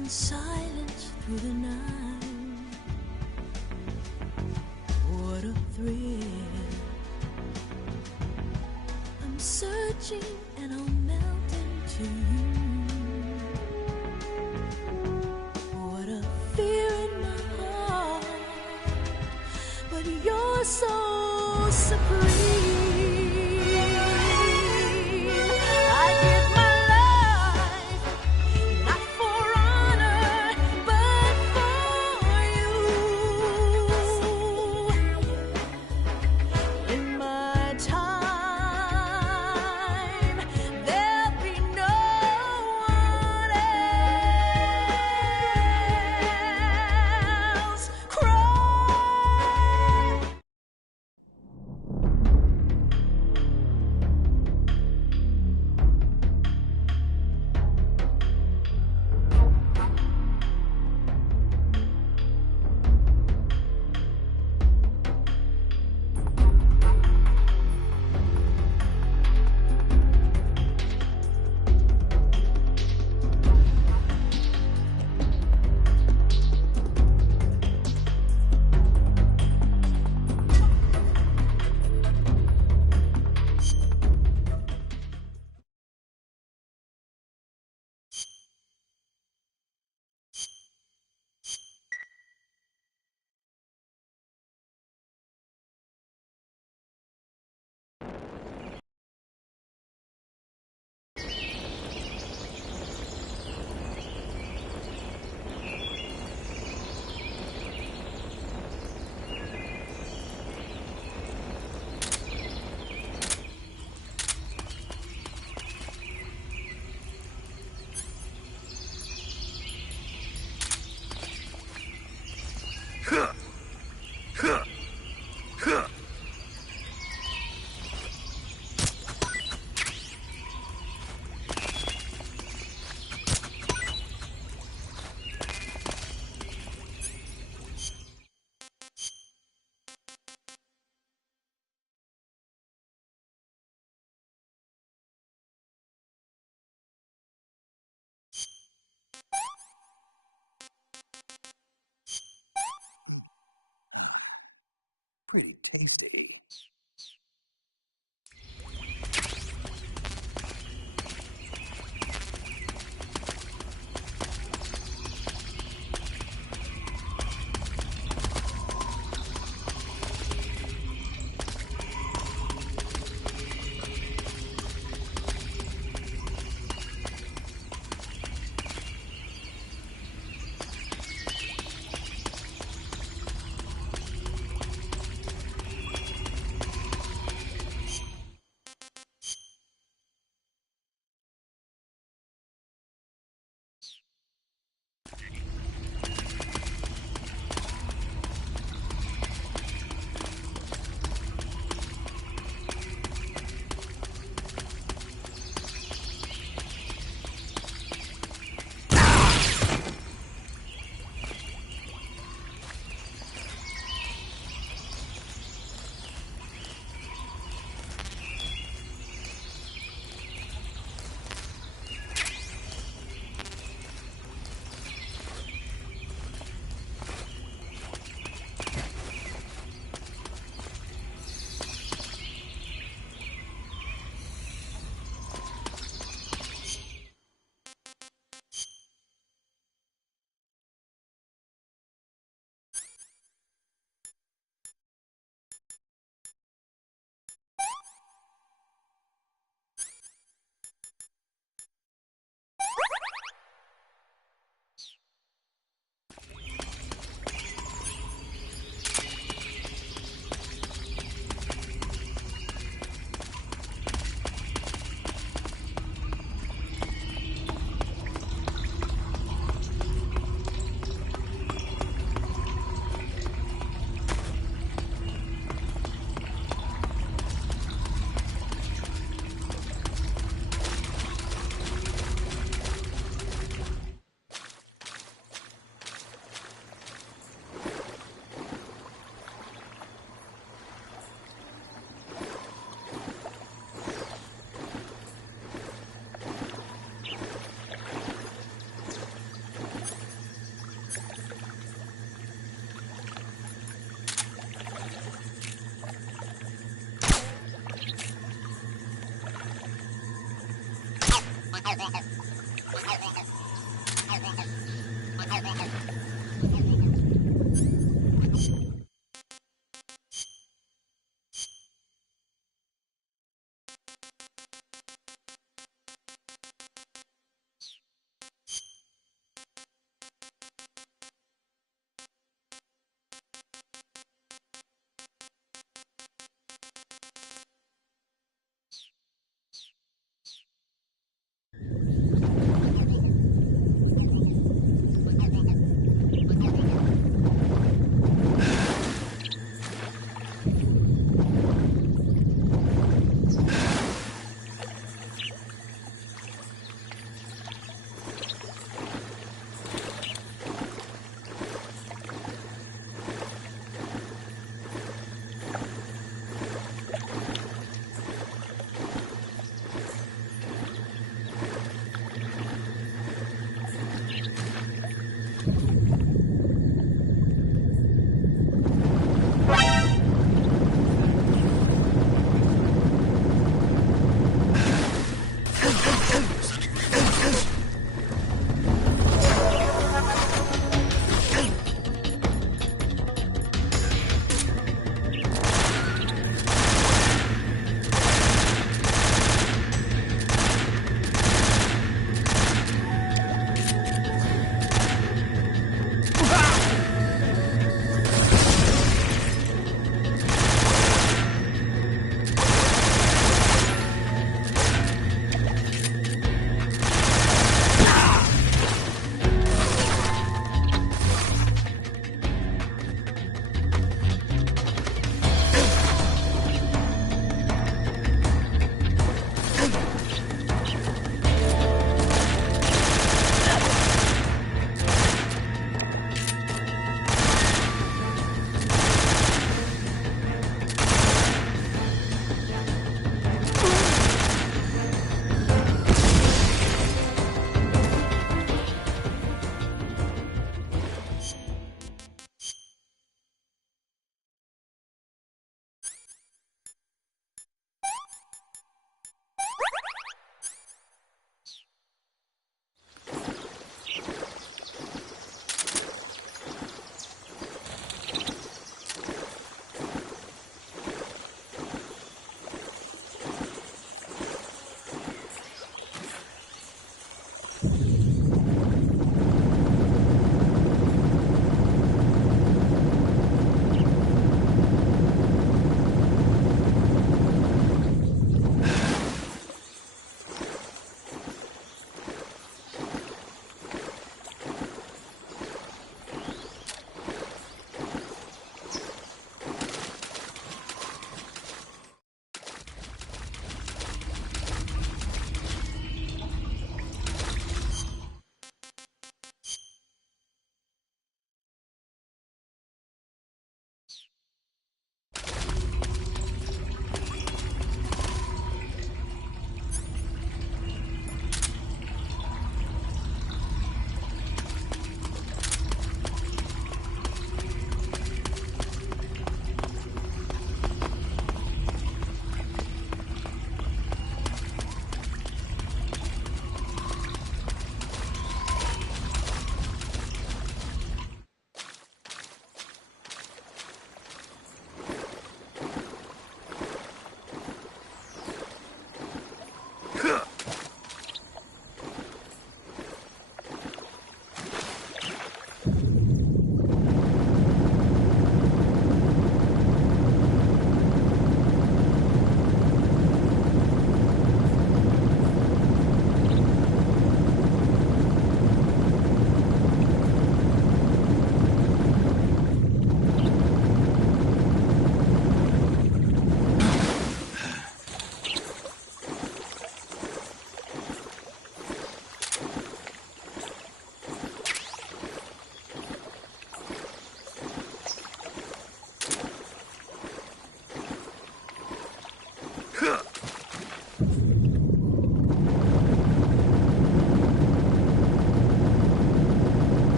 and silence through the night. What a thrill. I'm searching and I'll melt into you. What a fear in my heart, but you're so supreme. No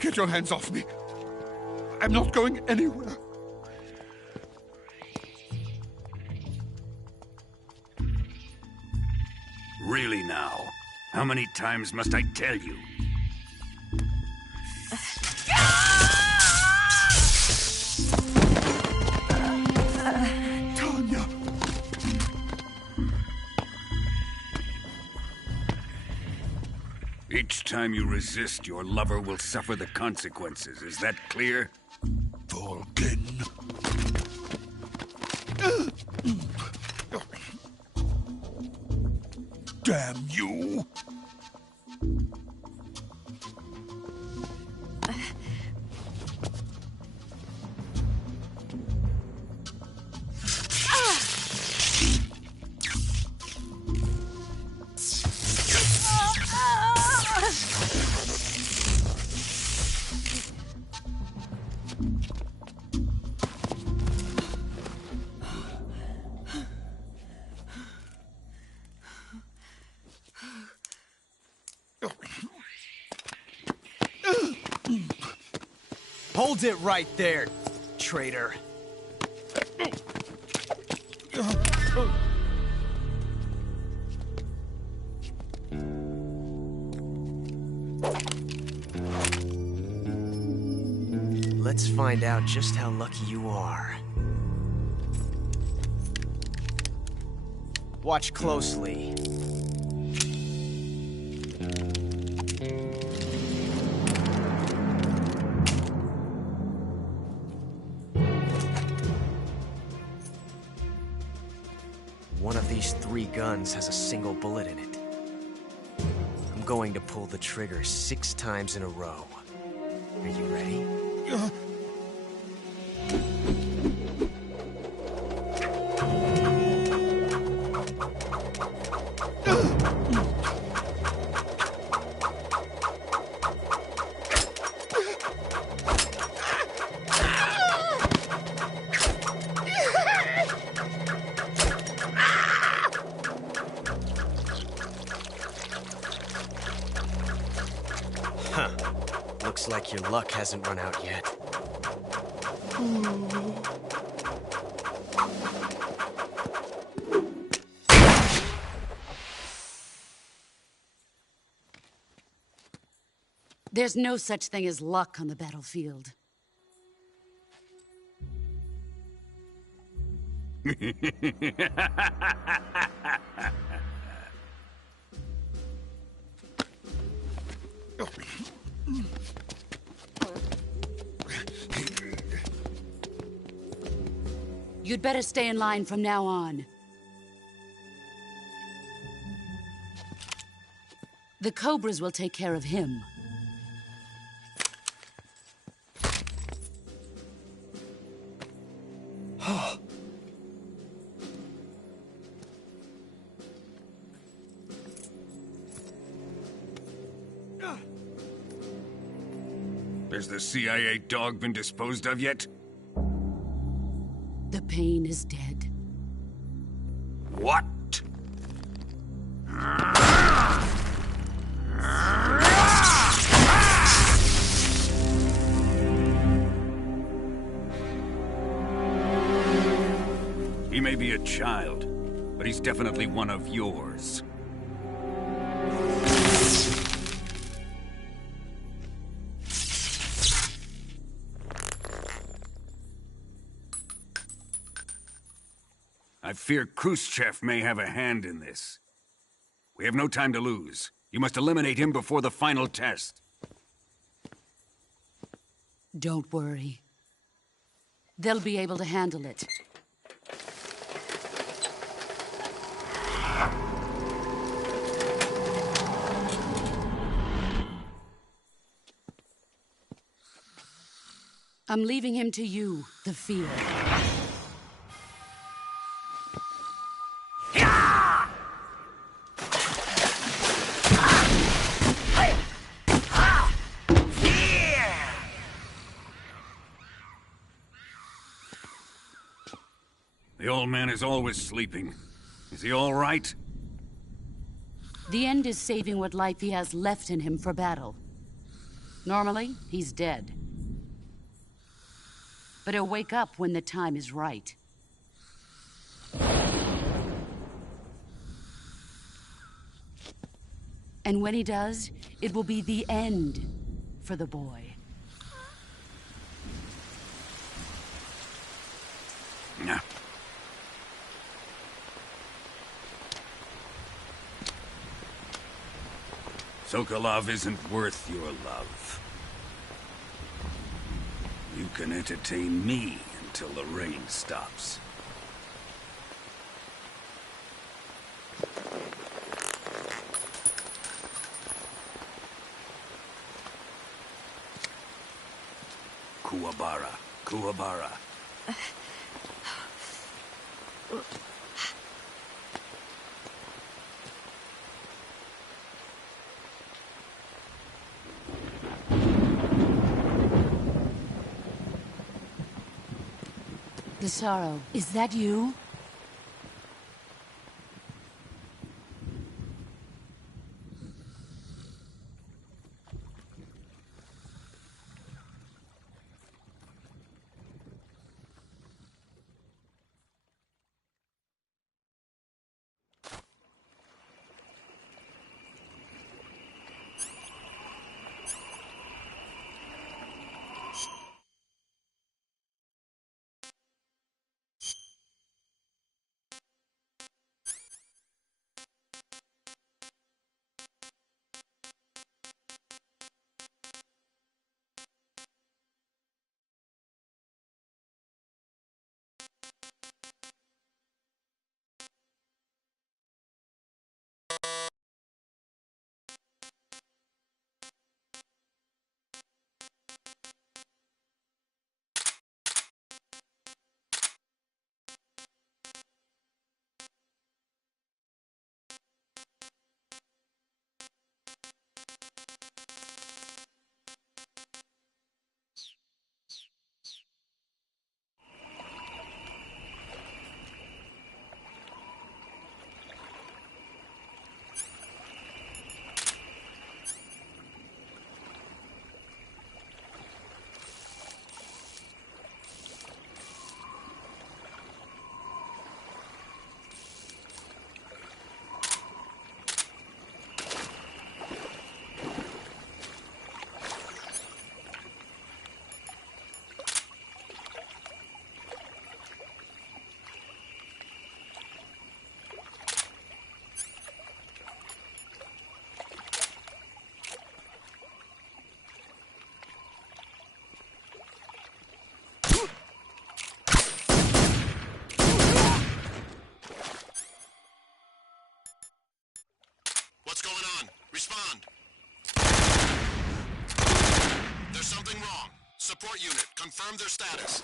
Get your hands off me. I'm not going anywhere. Really now? How many times must I tell you? Tanya! Each time you resist, your lover will suffer the consequences. Is that clear? Vulcan. Damn you! Hold it right there, traitor. Let's find out just how lucky you are. Watch closely. One of these 3 guns has a single bullet in it. I'm going to pull the trigger 6 times in a row. Are you ready? Huh. Looks like your luck hasn't run out yet. There's no such thing as luck on the battlefield. You'd better stay in line from now on. The Cobras will take care of him. Has the CIA dog been disposed of yet? The pain is dead. What? He may be a child, but he's definitely one of yours. I fear Khrushchev may have a hand in this. We have no time to lose. You must eliminate him before the final test. Don't worry. They'll be able to handle it. I'm leaving him to you, the field. The The old man is always sleeping. Is he all right? The end is saving what life he has left in him for battle. Normally, he's dead. But he'll wake up when the time is right. And when he does, it will be the end for the boy. Nah. Sokolov isn't worth your love. You can entertain me until the rain stops. Kuwabara. Kuwabara. The Sorrow, is that you? What's going on? Respond. There's something wrong. Support unit, confirm their status.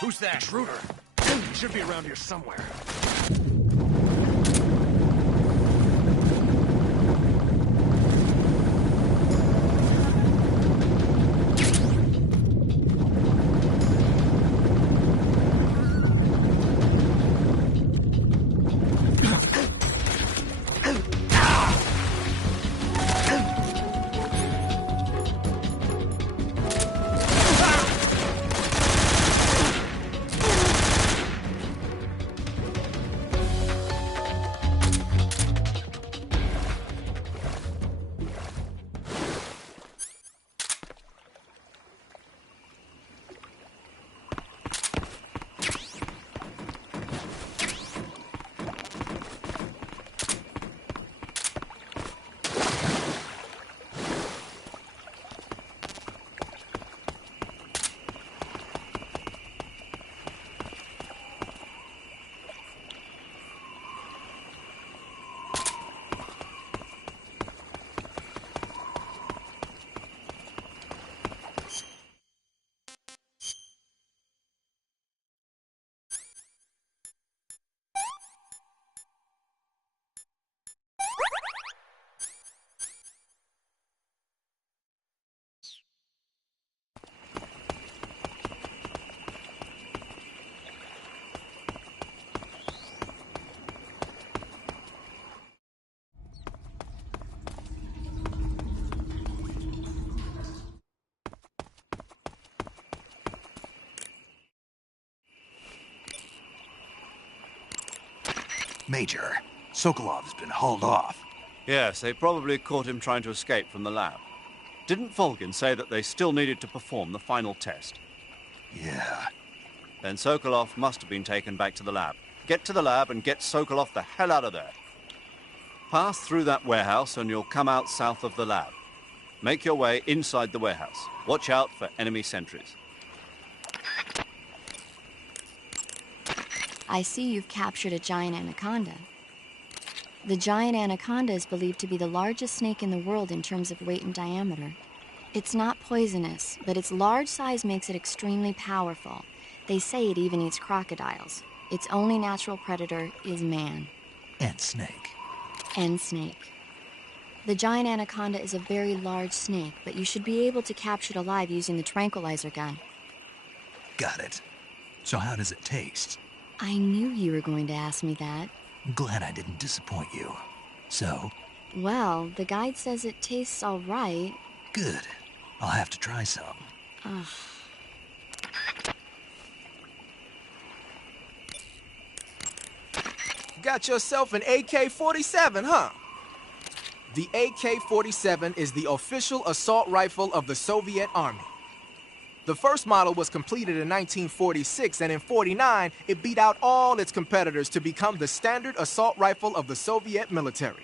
Who's that? Intruder. He should be around here somewhere. Major, Sokolov's been hauled off. Yes, they probably caught him trying to escape from the lab. Didn't Volgin say that they still needed to perform the final test? Yeah. Then Sokolov must have been taken back to the lab. Get to the lab and get Sokolov the hell out of there. Pass through that warehouse and you'll come out south of the lab. Make your way inside the warehouse. Watch out for enemy sentries. I see you've captured a giant anaconda. The giant anaconda is believed to be the largest snake in the world in terms of weight and diameter. It's not poisonous, but its large size makes it extremely powerful. They say it even eats crocodiles. Its only natural predator is man. And snake. And snake. The giant anaconda is a very large snake, but you should be able to capture it alive using the tranquilizer gun. Got it. So how does it taste? I knew you were going to ask me that. Glad I didn't disappoint you. So? Well, the guide says it tastes all right. Good. I'll have to try some. Ugh. Got yourself an AK-47, huh? The AK-47 is the official assault rifle of the Soviet Army. The first model was completed in 1946, and in '49, it beat out all its competitors to become the standard assault rifle of the Soviet military.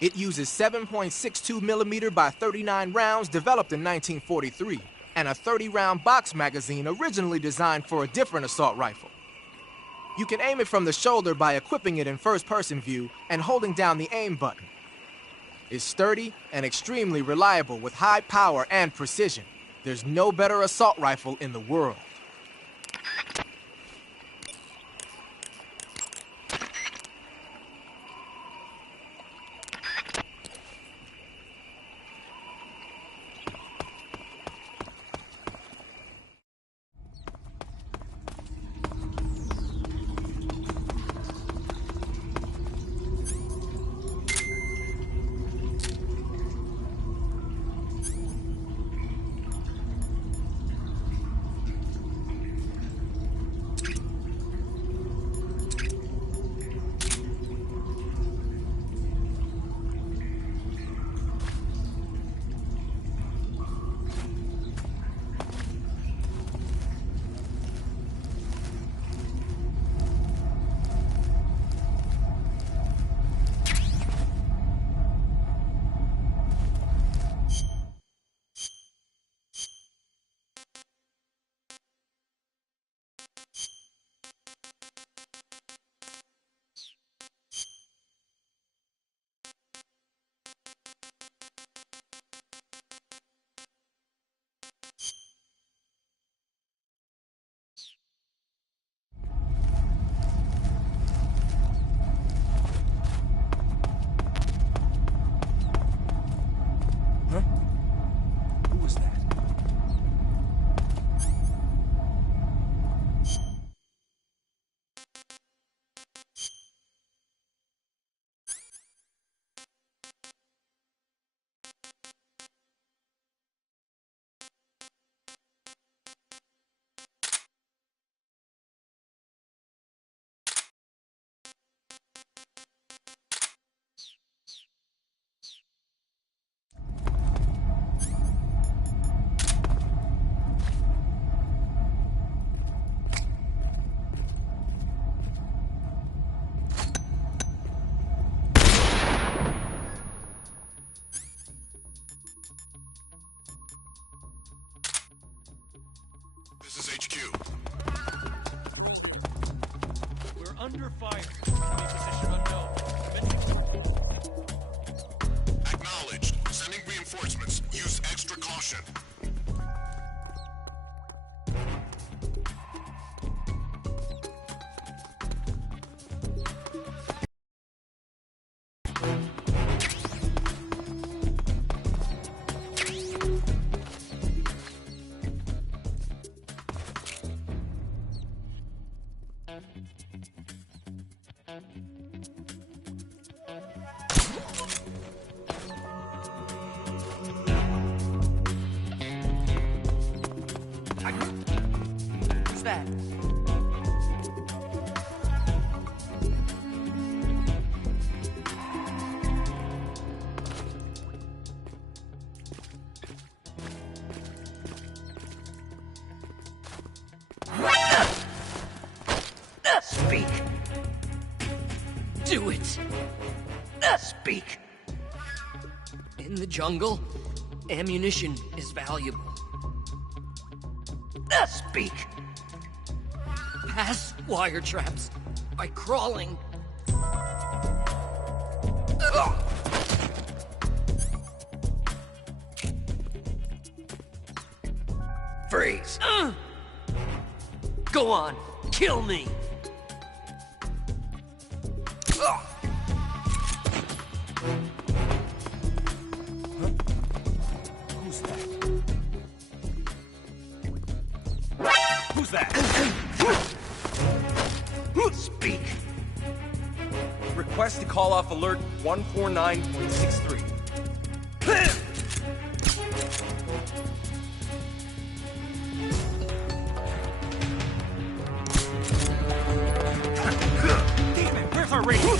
It uses 7.62 millimeter by 39 rounds developed in 1943, and a 30-round box magazine originally designed for a different assault rifle. You can aim it from the shoulder by equipping it in first-person view and holding down the aim button. It's sturdy and extremely reliable with high power and precision. There's no better assault rifle in the world. This is HQ. We're under fire. Enemy position unknown. Acknowledged. Sending reinforcements. Use extra caution. Who's that? Speak. Do it. Speak. In the jungle, ammunition is valuable. Speak. Pass wire traps by crawling. Freeze. Go on, kill me. Who's that? Who's that? Speak. Request to call off alert 149.63. Damn it, where's our radio?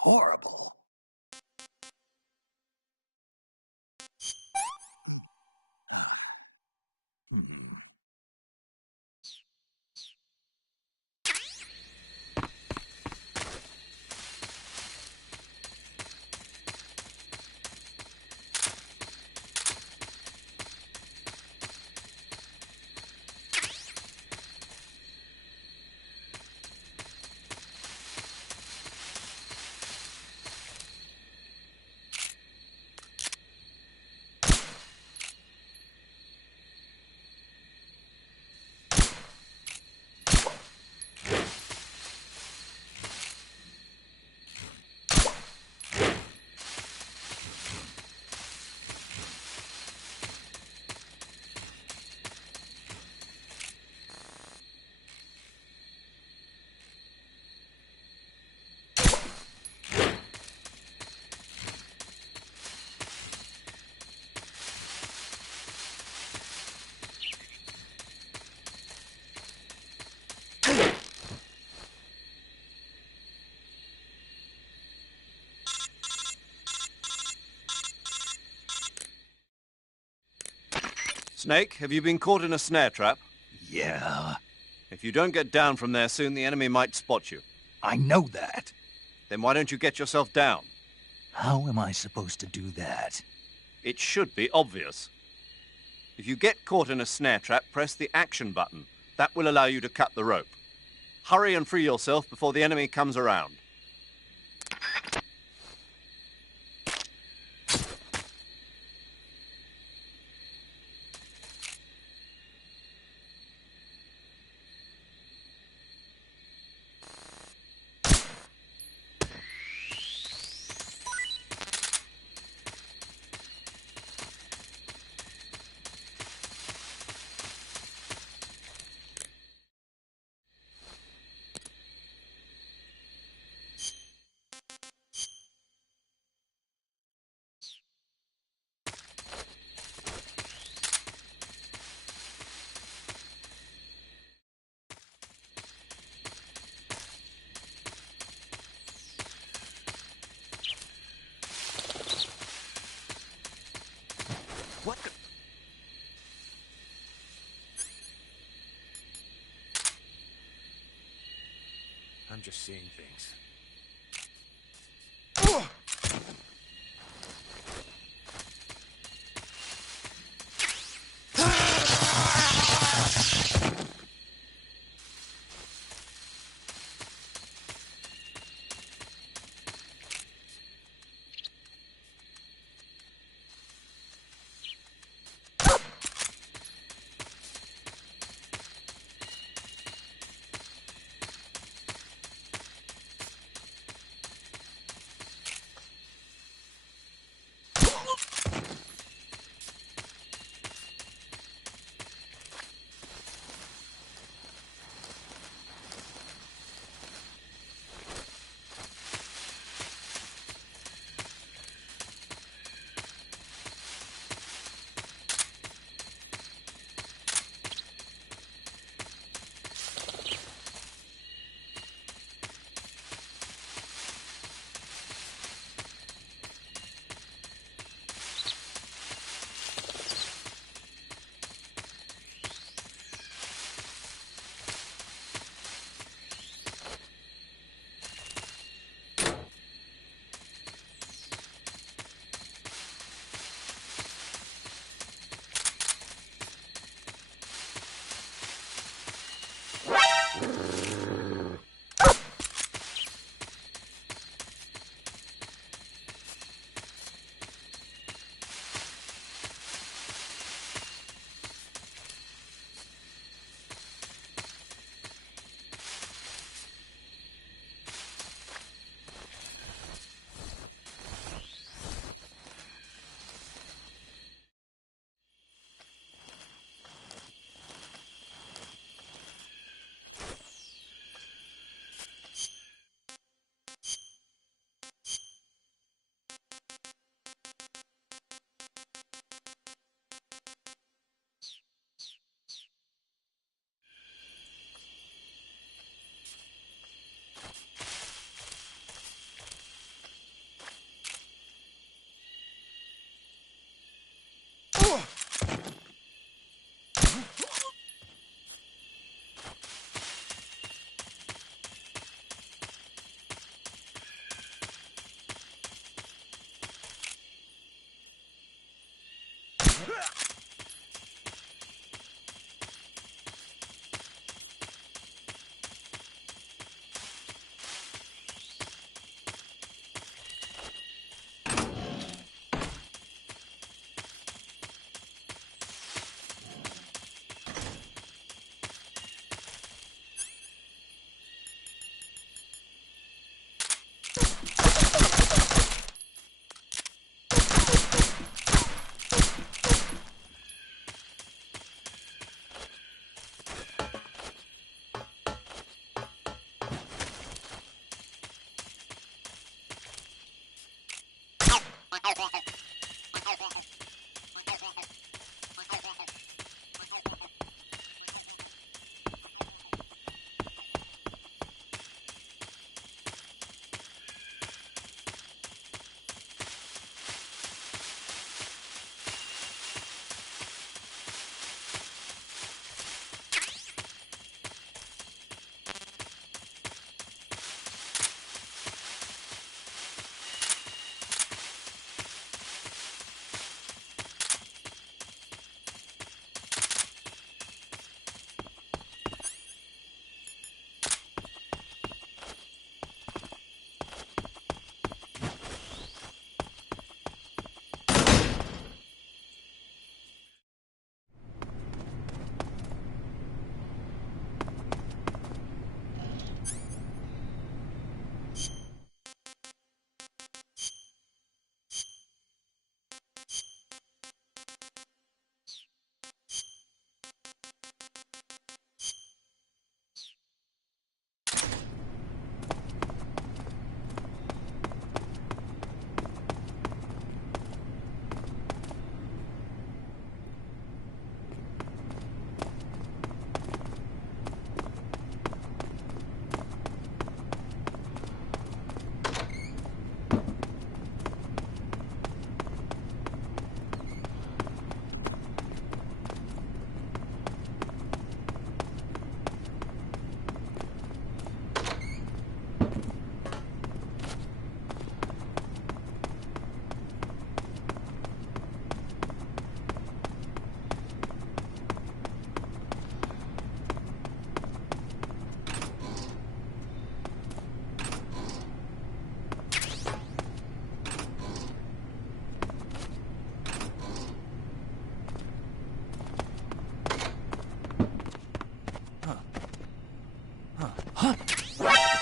horrible. Snake, have you been caught in a snare trap? Yeah. If you don't get down from there soon, the enemy might spot you. I know that. Then why don't you get yourself down? How am I supposed to do that? It should be obvious. If you get caught in a snare trap, press the action button. That will allow you to cut the rope. Hurry and free yourself before the enemy comes around. What the... I'm just seeing things.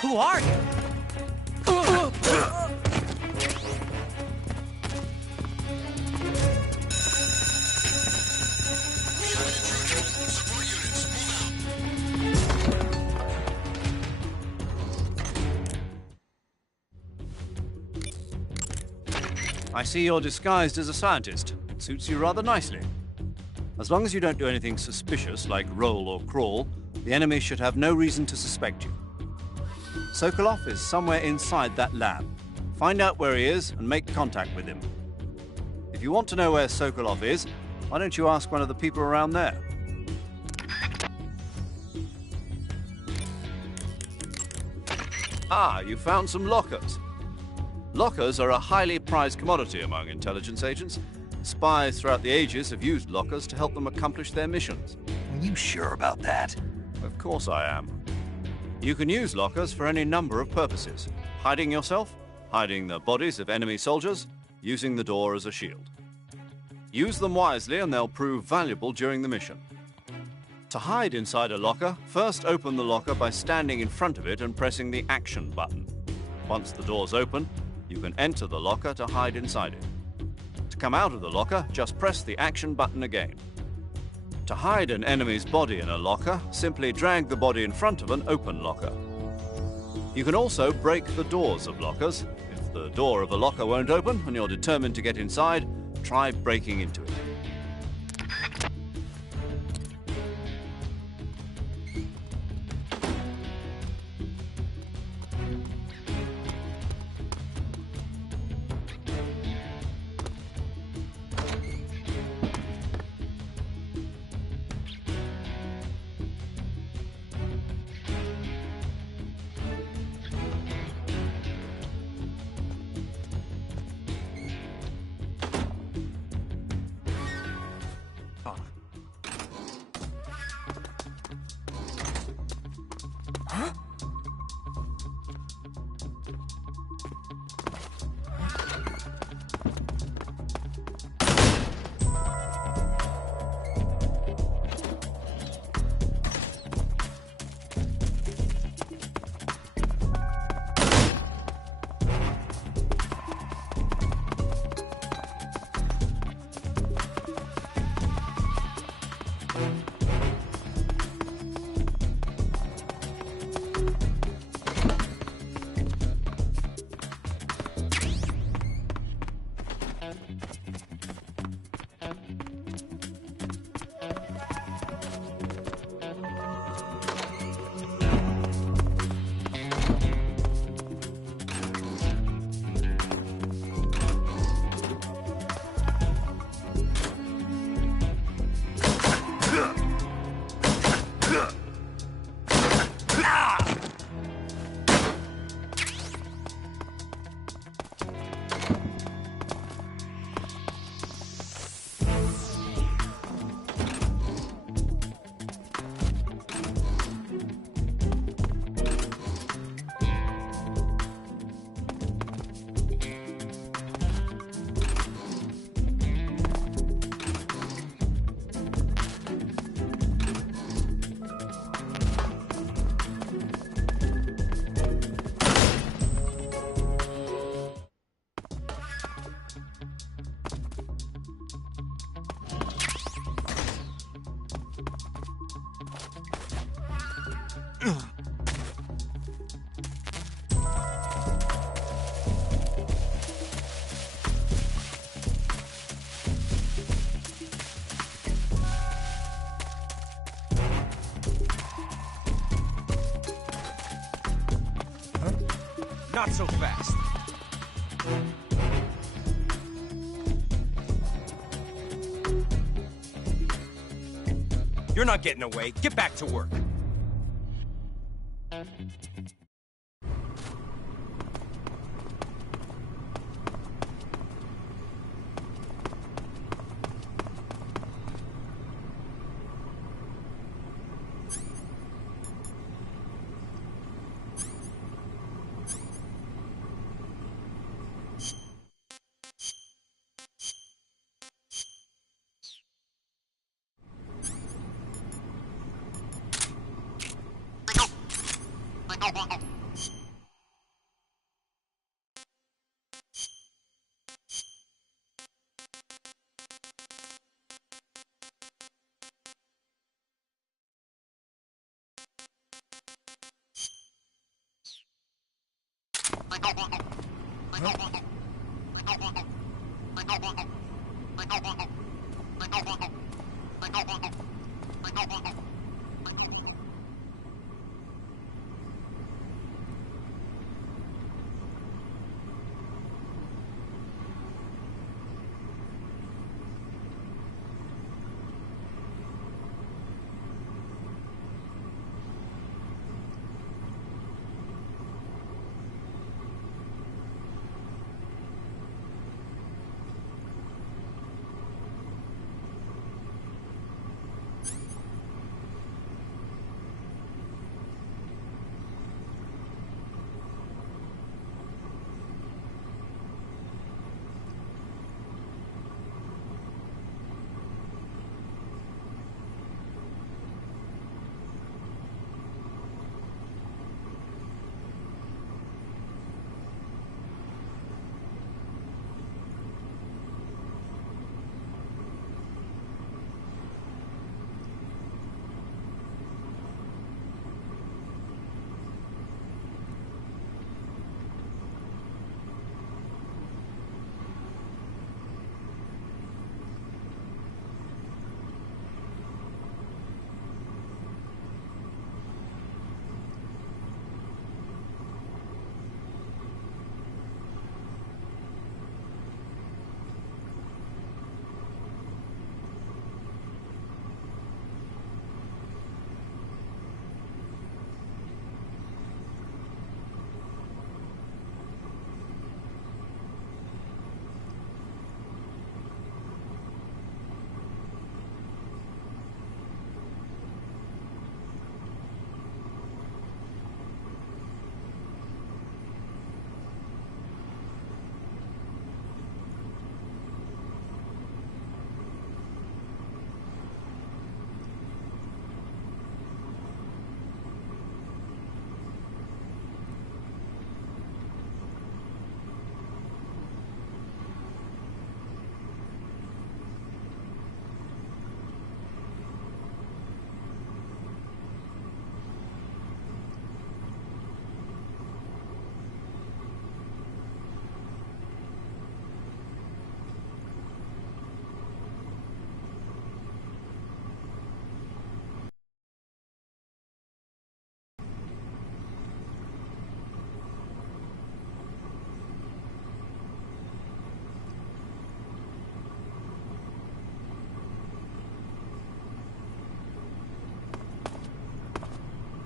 Who are you? I see you're disguised as a scientist. Suits you rather nicely. As long as you don't do anything suspicious like roll or crawl, the enemy should have no reason to suspect you. Sokolov is somewhere inside that lab. Find out where he is and make contact with him. If you want to know where Sokolov is, why don't you ask one of the people around there? Ah, you found some lockers. Lockers are a highly prized commodity among intelligence agents. Spies throughout the ages have used lockers to help them accomplish their missions. Are you sure about that? Of course I am. You can use lockers for any number of purposes. Hiding yourself, hiding the bodies of enemy soldiers, using the door as a shield. Use them wisely and they'll prove valuable during the mission. To hide inside a locker, first open the locker by standing in front of it and pressing the action button. Once the door's open, you can enter the locker to hide inside it. To come out of the locker, just press the action button again. To hide an enemy's body in a locker, simply drag the body in front of an open locker. You can also break the doors of lockers. If the door of a locker won't open and you're determined to get inside, try breaking into it. Not so fast. You're not getting away. Get back to work.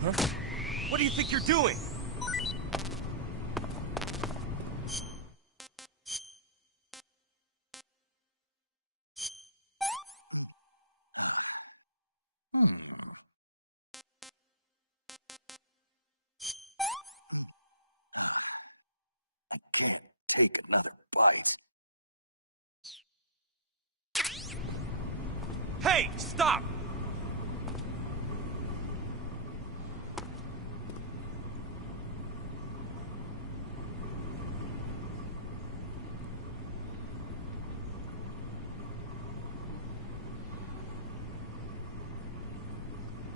Huh? What do you think you're doing? Take another bite. Hey, stop!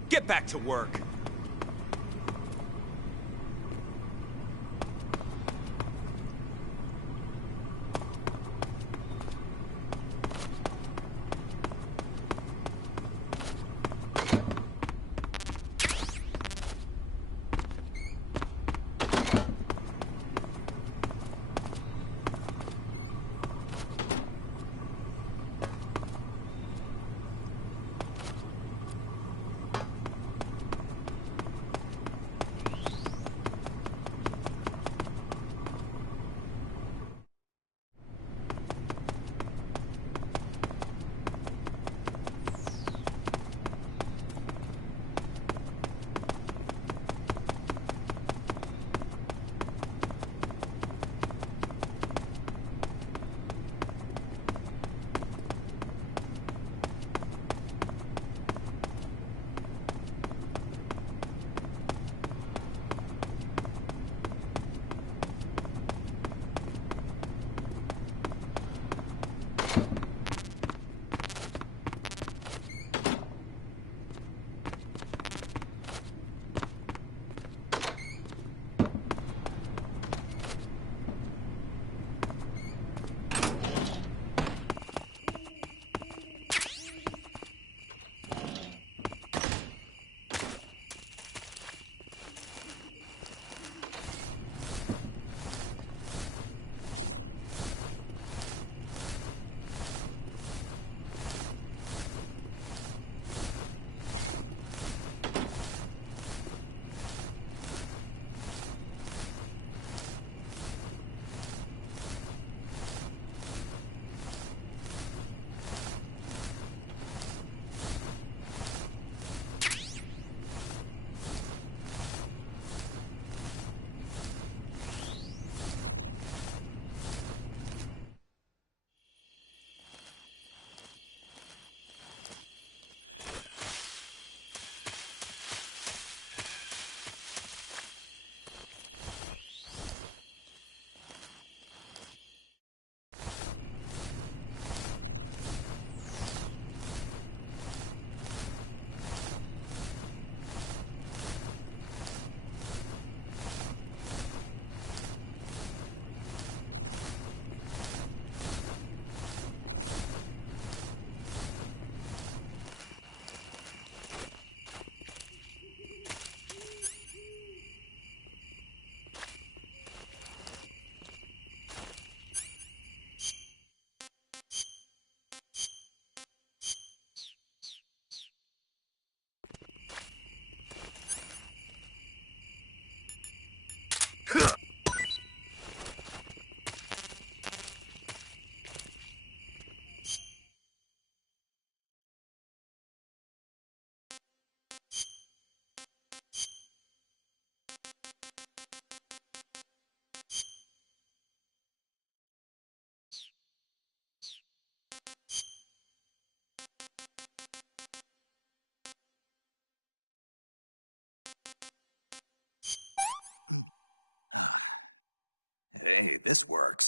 Get back to work. made this work.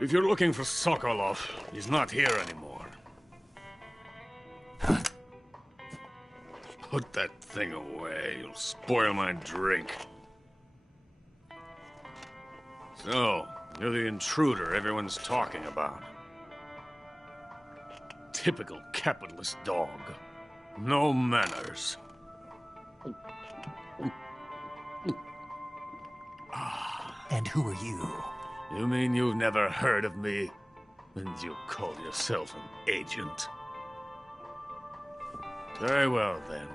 If you're looking for Sokolov, he's not here anymore. Put that thing away. You'll spoil my drink. So, you're the intruder everyone's talking about. Typical capitalist dog. No manners. And who are you? You mean you've never heard of me? And you call yourself an agent? Very well, then.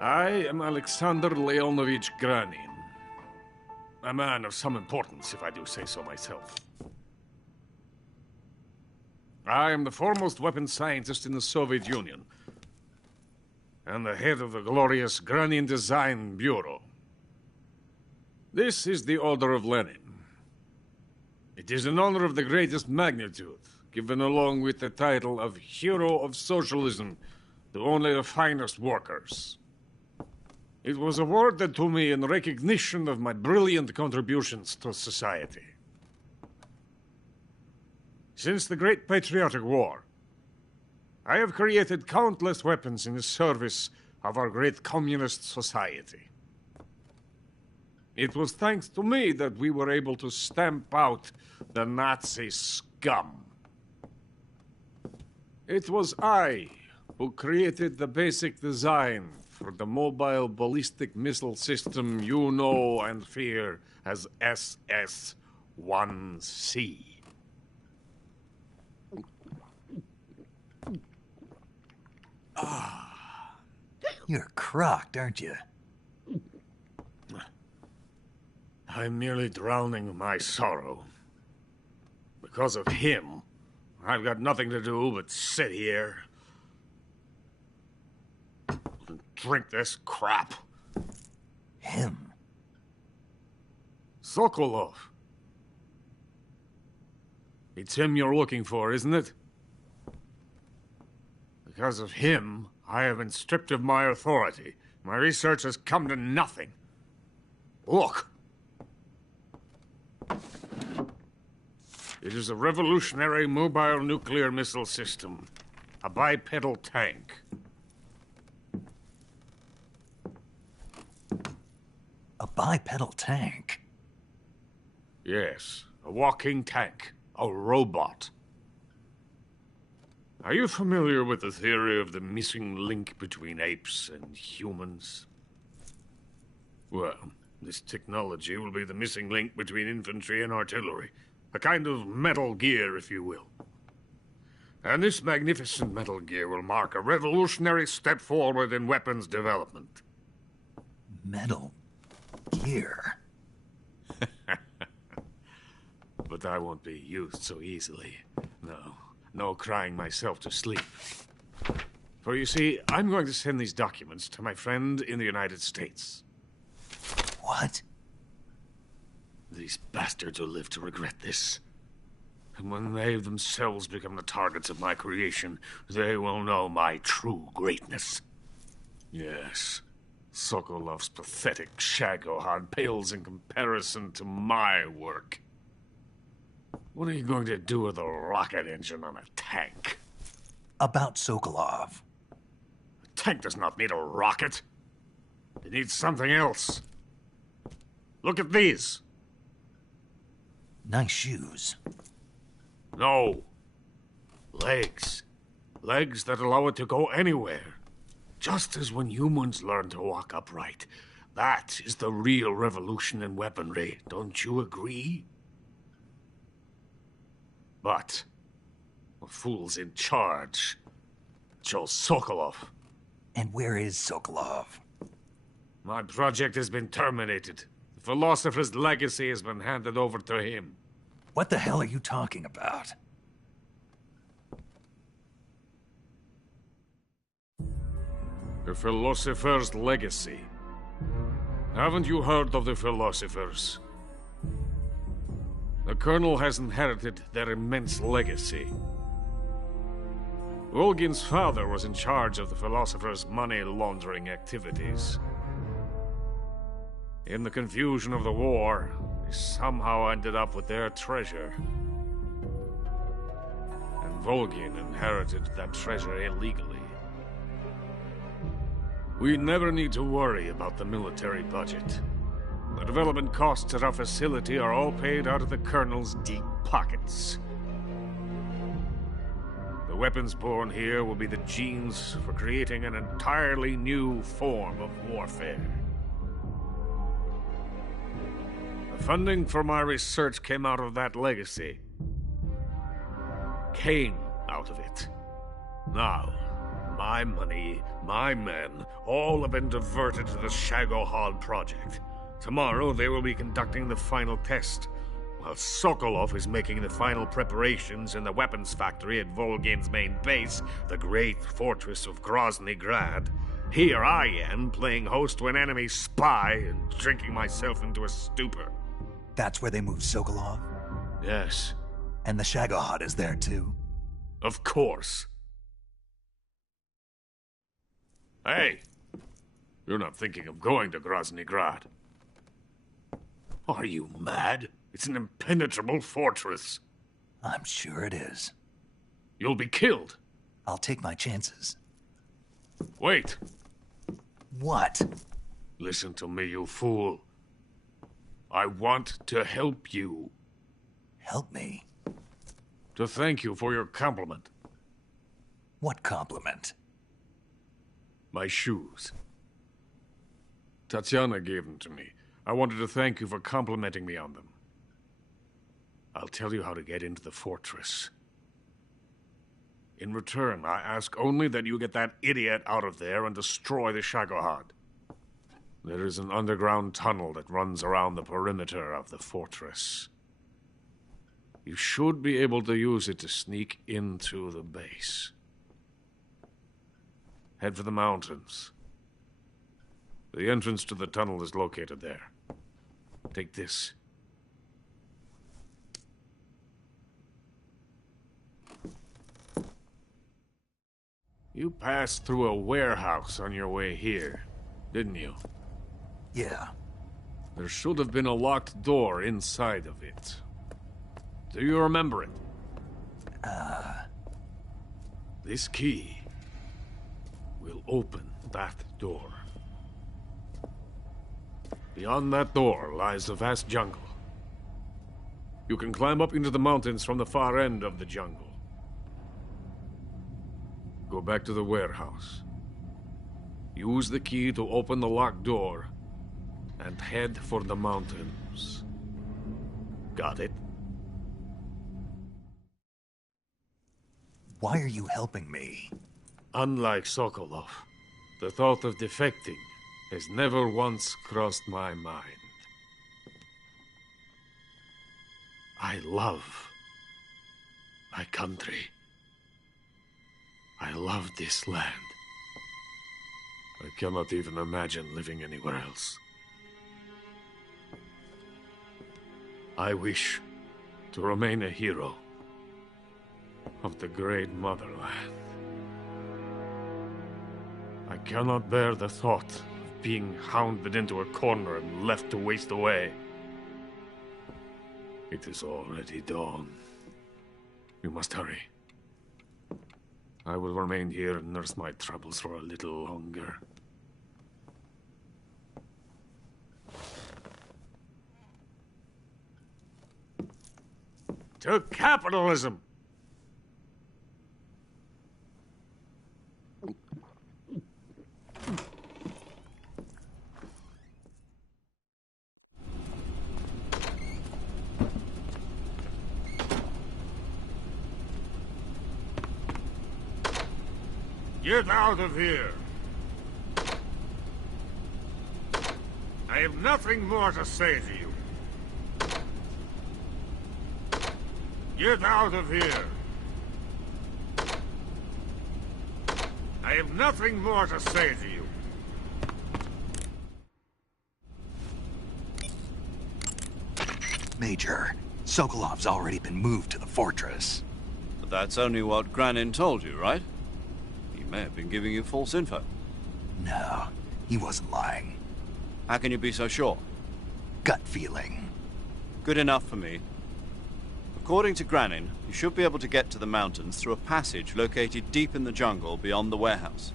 I am Alexander Leonovich Granin. A man of some importance, if I do say so myself. I am the foremost weapons scientist in the Soviet Union, and the head of the glorious Granin Design Bureau. This is the Order of Lenin. It is an honor of the greatest magnitude, given along with the title of Hero of Socialism to only the finest workers. It was awarded to me in recognition of my brilliant contributions to society. Since the Great Patriotic War, I have created countless weapons in the service of our great communist society. It was thanks to me that we were able to stamp out the Nazi scum. It was I who created the basic design for the mobile ballistic missile system you know and fear as SS-100. 1C. You're crocked, aren't you? I'm merely drowning my sorrow. Because of him, I've got nothing to do but sit here and drink this crap. Him? Sokolov. It's him you're looking for, isn't it? Because of him, I have been stripped of my authority. My research has come to nothing. Look. It is a revolutionary mobile nuclear missile system. A bipedal tank. A bipedal tank? Yes, a walking tank. A robot. Are you familiar with the theory of the missing link between apes and humans? Well, this technology will be the missing link between infantry and artillery. A kind of Metal Gear, if you will. And this magnificent Metal Gear will mark a revolutionary step forward in weapons development. Metal Gear? But I won't be used so easily. No crying myself to sleep. For you see, I'm going to send these documents to my friend in the United States. What? These bastards will live to regret this. And when they themselves become the targets of my creation, they will know my true greatness. Yes, Sokolov's pathetic Shagohod pales in comparison to my work. What are you going to do with a rocket engine on a tank? About Sokolov. A tank does not need a rocket. It needs something else. Look at these. Nice shoes. No. Legs. Legs that allow it to go anywhere. Just as when humans learn to walk upright. That is the real revolution in weaponry. Don't you agree? But the fool's in charge. Joe Sokolov. And where is Sokolov? My project has been terminated. The philosopher's legacy has been handed over to him. What the hell are you talking about? The philosopher's legacy. Haven't you heard of the philosophers? The Colonel has inherited their immense legacy. Volgin's father was in charge of the philosophers' money laundering activities. In the confusion of the war, they somehow ended up with their treasure. And Volgin inherited that treasure illegally. We never need to worry about the military budget. The development costs at our facility are all paid out of the Colonel's deep pockets. The weapons born here will be the genes for creating an entirely new form of warfare. The funding for my research came out of that legacy. Came out of it. Now, my money, my men, all have been diverted to the Shagohod project. Tomorrow, they will be conducting the final test, while Sokolov is making the final preparations in the weapons factory at Volgin's main base, the great fortress of Grozny Grad. Here I am, playing host to an enemy spy and drinking myself into a stupor. That's where they moved Sokolov? Yes. And the Shagohod is there, too? Of course. Hey! You're not thinking of going to Grozny Grad. Are you mad? It's an impenetrable fortress. I'm sure it is. You'll be killed. I'll take my chances. Wait. What? Listen to me, you fool. I want to help you. Help me? To thank you for your compliment. What compliment? My shoes. Tatiana gave them to me. I wanted to thank you for complimenting me on them. I'll tell you how to get into the fortress. In return, I ask only that you get that idiot out of there and destroy the Shagohod. There is an underground tunnel that runs around the perimeter of the fortress. You should be able to use it to sneak into the base. Head for the mountains. The entrance to the tunnel is located there. Take this. You passed through a warehouse on your way here, didn't you? Yeah. There should have been a locked door inside of it. Do you remember it? This key will open that door. Beyond that door lies a vast jungle. You can climb up into the mountains from the far end of the jungle. Go back to the warehouse. Use the key to open the locked door and head for the mountains. Got it? Why are you helping me? Unlike Sokolov, the thought of defecting has never once crossed my mind. I love my country. I love this land. I cannot even imagine living anywhere else. I wish to remain a hero of the great motherland. I cannot bear the thought of being hounded into a corner and left to waste away. It is already dawn. We must hurry. I will remain here and nurse my troubles for a little longer. To capitalism! Get out of here! I have nothing more to say to you. Get out of here! I have nothing more to say to you. Major, Sokolov's already been moved to the fortress. But that's only what Granin told you, right? He may have been giving you false info. No, he wasn't lying. How can you be so sure? Gut feeling. Good enough for me. According to Granin, you should be able to get to the mountains through a passage located deep in the jungle beyond the warehouse.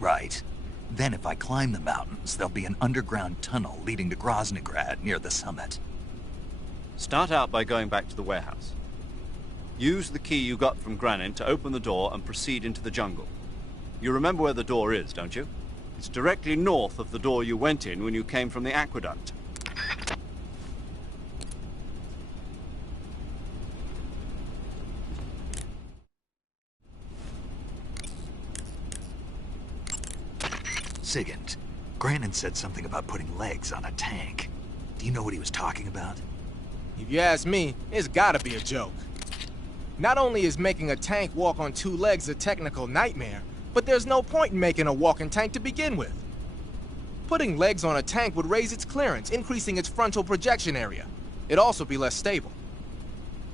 Right. Then if I climb the mountains, there'll be an underground tunnel leading to Groznygrad near the summit. Start out by going back to the warehouse. Use the key you got from Granin to open the door and proceed into the jungle. You remember where the door is, don't you? It's directly north of the door you went in when you came from the aqueduct. Sigint, Granin said something about putting legs on a tank. Do you know what he was talking about? If you ask me, it's gotta be a joke. Not only is making a tank walk on two legs a technical nightmare, but there's no point in making a walking tank to begin with. Putting legs on a tank would raise its clearance, increasing its frontal projection area. It'd also be less stable.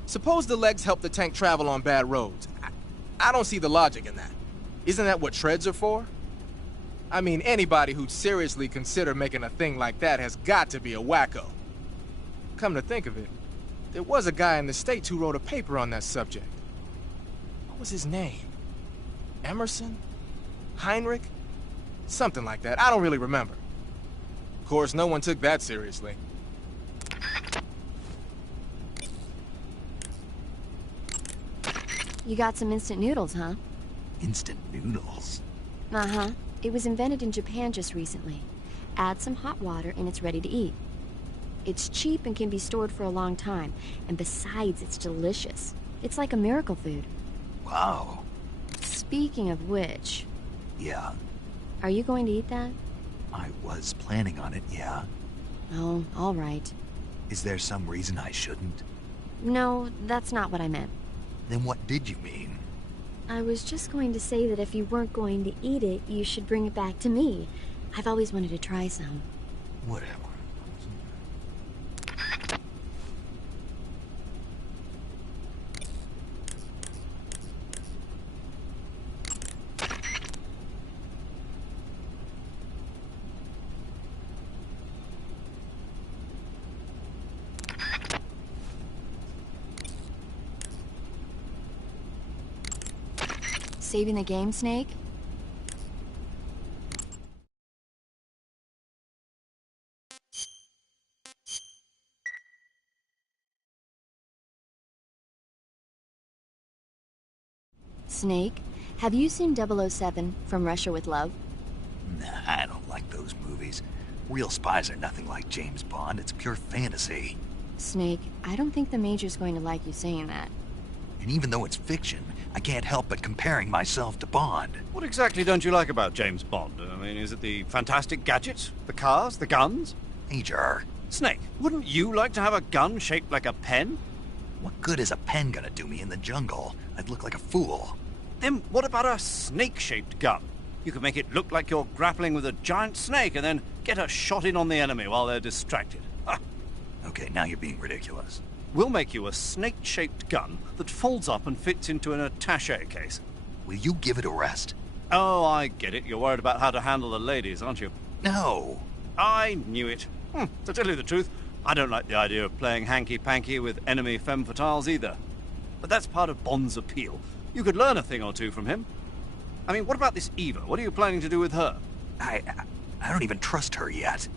Suppose the legs help the tank travel on bad roads. I don't see the logic in that. Isn't that what treads are for? I mean, anybody who'd seriously consider making a thing like that has got to be a wacko. Come to think of it, there was a guy in the States who wrote a paper on that subject. What was his name? Emerson? Heinrich? Something like that. I don't really remember. Of course, no one took that seriously. You got some instant noodles, huh? Instant noodles? Uh-huh. It was invented in Japan just recently. Add some hot water and it's ready to eat. It's cheap and can be stored for a long time. And besides, it's delicious. It's like a miracle food. Wow. Speaking of which... Yeah? Are you going to eat that? I was planning on it, yeah. Oh, all right. Is there some reason I shouldn't? No, that's not what I meant. Then what did you mean? I was just going to say that if you weren't going to eat it, you should bring it back to me. I've always wanted to try some. Whatever. Saving the game, Snake? Snake, have you seen 007 From Russia with Love? Nah, I don't like those movies. Real spies are nothing like James Bond. It's pure fantasy. Snake, I don't think the Major's going to like you saying that. And even though it's fiction, I can't help but comparing myself to Bond. What exactly don't you like about James Bond? I mean, is it the fantastic gadgets? The cars? The guns? Major. Snake, wouldn't you like to have a gun shaped like a pen? What good is a pen gonna do me in the jungle? I'd look like a fool. Then what about a snake-shaped gun? You could make it look like you're grappling with a giant snake and then get a shot in on the enemy while they're distracted. Ah. Okay, now you're being ridiculous. We'll make you a snake-shaped gun that folds up and fits into an attaché case. Will you give it a rest? Oh, I get it. You're worried about how to handle the ladies, aren't you? No. I knew it. To tell you the truth, I don't like the idea of playing hanky-panky with enemy femme fatales either. But that's part of Bond's appeal. You could learn a thing or two from him. I mean, what about this Eva? What are you planning to do with her? I don't even trust her yet.